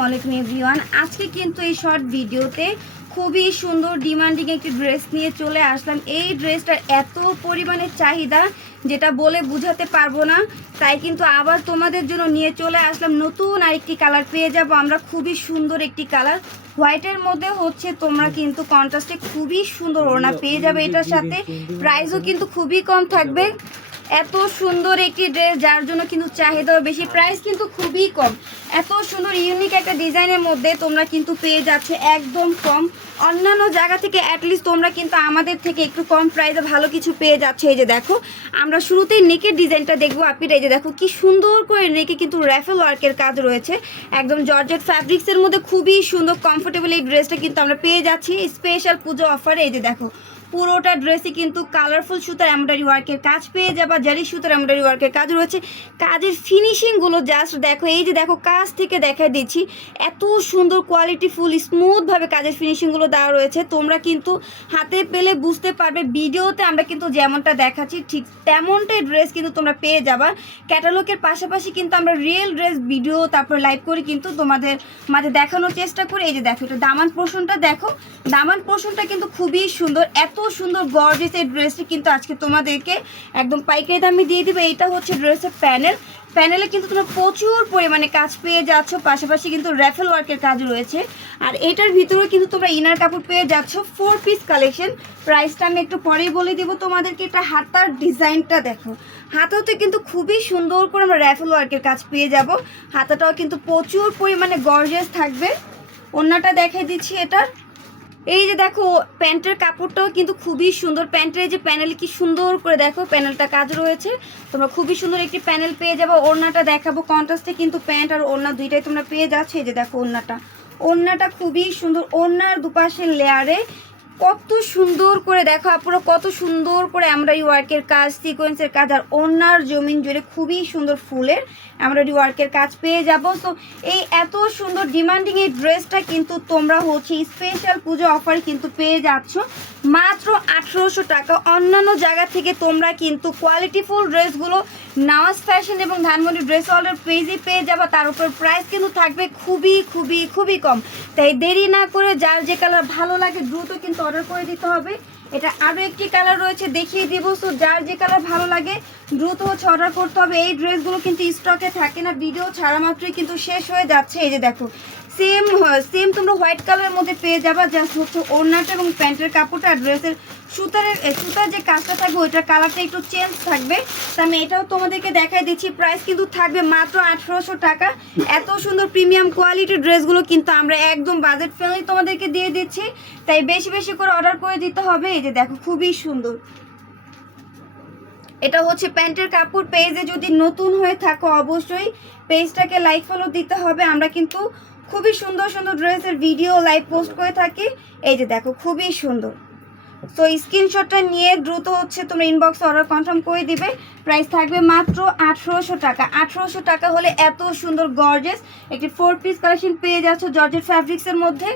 ওয়ালাইকুম এভরিওয়ান আজকে কিন্তু এই শর্ট ভিডিওতে খুবই সুন্দর ডিমান্ডিং একটি ড্রেস নিয়ে চলে আসলাম। এই ড্রেসটার এত পরিমাণে চাহিদা যেটা বলে বুঝাতে পারব না। তাই কিন্তু আবার তোমাদের জন্য নিয়ে চলে আসলাম। নতুন আরেকটি কালার পেয়ে যাব। আমরা খুবই সুন্দর একটি কালার হোয়াইটের মধ্যে হচ্ছে তোমরা কিন্তু কন্ট্রাস্টে খুবই সুন্দর ওড়না পেয়ে যাবে এটার সাথে। প্রাইসও কিন্তু খুবই কম থাকবে। এত সুন্দর একটি ড্রেস যার জন্য কিন্তু চাহিদাও বেশি প্রাইস কিন্তু খুবই কম। এত সুন্দর ইউনিক একটা ডিজাইনের মধ্যে তোমরা কিন্তু পেয়ে যাচ্ছে একদম কম। অন্যান্য জায়গা থেকে অ্যাটলিস্ট তোমরা কিন্তু আমাদের থেকে একটু কম প্রাইসে ভালো কিছু পেয়ে যাচ্ছে। এই যে দেখো, আমরা শুরুতেই নেকের ডিজাইনটা দেখব আপিটা এই যে দেখো, কি সুন্দর করে নেকে কিন্তু র্যাফেল ওয়ার্কের কাজ রয়েছে। একদম জর্জেট ফ্যাব্রিক্সের মধ্যে খুবই সুন্দর কমফোর্টেবল এই ড্রেসটা কিন্তু আমরা পেয়ে যাচ্ছি। স্পেশাল পুজো অফারে এই যে দেখো পুরোটা ড্রেসই কিন্তু কালারফুল সুতার এমব্রয়ডারি ওয়ার্কের কাজ পেয়ে যাবা জারি সুতার এমব্রয়ডারি ওয়ার্কের কাজ রয়েছে। কাজের ফিনিশিংগুলো জাস্ট দেখো, এই যে দেখো, কাজ থেকে দেখাই দিচ্ছি, এত সুন্দর কোয়ালিটি ফুল স্মুথভাবে কাজের ফিনিশিংগুলো দেওয়া রয়েছে। তোমরা কিন্তু হাতে পেলে বুঝতে পারবে, ভিডিওতে আমরা কিন্তু যেমনটা দেখাচ্ছি, ঠিক তেমনটাই ড্রেস কিন্তু তোমরা পেয়ে যাবা। ক্যাটালগের পাশাপাশি কিন্তু আমরা রিয়েল ড্রেস ভিডিও তারপর লাইভ করে কিন্তু তোমাদের মাঝে দেখানোর চেষ্টা করি। এই যে দেখো, এটা দামান পোর্শনটা দেখো, দামান পোর্শনটা কিন্তু খুবই সুন্দর। এত সুন্দর গর্জেস এই ড্রেসটি কিন্তু আজকে তোমাদেরকে একদম পাইকারি দামে দিয়ে দিবে। এইটা হচ্ছে ড্রেসের প্যানেল প্যানেলে কিন্তু তোমরা প্রচুর পরিমাণে কাজ পেয়ে যাচ্ছ, পাশাপাশি কিন্তু র্যাফেল ওয়ার্কের কাজ রয়েছে। আর এটার ভিতরে কিন্তু তোমরা ইনার কাপড় পেয়ে যাচ্ছ ফোর পিস কালেকশন প্রাইসটা আমি একটু পরেই বলে দিব তোমাদেরকে, এটা হাতার ডিজাইনটা দেখো। হাতাতে কিন্তু খুবই সুন্দর করে আমরা র্যাফেল ওয়ার্কের কাজ পেয়ে যাব। হাতাটাও কিন্তু প্রচুর পরিমাণে গর্জিয়াস থাকবে। অন্যটা দেখে দিচ্ছি এটার। এই যে দেখো, প্যান্টের কাপড়টাও কিন্তু খুবই সুন্দর। প্যান্টের যে প্যানেল কি সুন্দর করে দেখো, প্যানেলটা কাজ রয়েছে। তোমরা খুবই সুন্দর একটি প্যানেল পেয়ে যাব। ওড়নাটা দেখাবো কন্ট্রাস্টে, কিন্তু প্যান্ট আর ওড়না দুইটাই তোমরা পেয়ে যাচ্ছে। এই যে দেখো ওড়নাটা। ওড়নাটা খুবই সুন্দর। ওড়নার দুপাশের লেয়ারে কত সুন্দর করে দেখো আপুরা, কত সুন্দর করে এমব্রয়ডারি ওয়ার্কের কাজ সিকোয়েন্সের কাজ আর ওনার জমিন জুড়ে খুবই সুন্দর ফুলের এমব্রয়ডারি ওয়ার্কের কাজ পেয়ে যাব। তো এই এত সুন্দর ডিমান্ডিং এই ড্রেসটা কিন্তু তোমরা হচ্ছে স্পেশাল পুজো অফারে কিন্তু পেয়ে যাচ্ছ। মাত্র আঠেরোশো টাকা। অন্যান্য জায়গা থেকে তোমরা কিন্তু কোয়ালিটিফুল ড্রেসগুলো নাওয়াজ ফ্যাশন এবং ধানমন্ডি ড্রেস অর্ডার পেজই পেয়ে যাবা। তার উপর প্রাইস কিন্তু থাকবে খুবই খুবই খুবই কম। তাই দেরি না করে যার যে কালার ভালো লাগে দ্রুত কিন্তু অর্ডার করে দিতে হবে। এটা আরও একটি কালার রয়েছে, দেখিয়ে দিব। সো যার যে কালার ভালো লাগে, দ্রুত হচ্ছে অর্ডার করতে হবে। এই ড্রেসগুলো কিন্তু স্টকে থাকে না ভিডিও ছাড়া মাত্রই কিন্তু শেষ হয়ে যাচ্ছে। এই যে দেখো সেম সেম তোমরা হোয়াইট কালারের মধ্যে পেয়ে যাবা জাস্ট হচ্ছে ওড়নাটা এবং প্যান্টের কাপড়টা আর ড্রেসের সুতারের সুতার যে কাজটা থাকবে ওইটার কালারটা একটু চেঞ্জ থাকবে। তো আমি এটাও তোমাদেরকে দেখাই দিচ্ছি প্রাইস কিন্তু থাকবে মাত্র আঠেরোশো টাকা। এত সুন্দর প্রিমিয়াম কোয়ালিটির ড্রেসগুলো কিন্তু আমরা একদম বাজেট ফ্রেন্ডলি তোমাদেরকে দিয়ে দিচ্ছি। তাই বেশি বেশি করে অর্ডার করে দিতে হবে, এই যে দেখো খুবই সুন্দর। এটা হচ্ছে প্যান্টের কাপড় পেজে যদি নতুন হয়ে থাকো অবশ্যই পেজটাকে লাইক ফলো দিতে হবে। আমরা কিন্তু খুবই সুন্দর সুন্দর ড্রেসের ভিডিও লাইভ পোস্ট করে থাকি। এই যে দেখো, খুবই সুন্দর। তো স্ক্রিনশটটা নিয়ে দ্রুত হচ্ছে তোমরা ইনবক্সে অর্ডার কনফার্ম করে দিবে। প্রাইস থাকবে মাত্র আঠেরোশো টাকা। আঠেরোশো টাকা হলে এত সুন্দর গর্জেস একটি ফোর পিস কালেকশন পেয়ে যাচ্ছ জর্জের ফ্যাব্রিক্সের মধ্যে।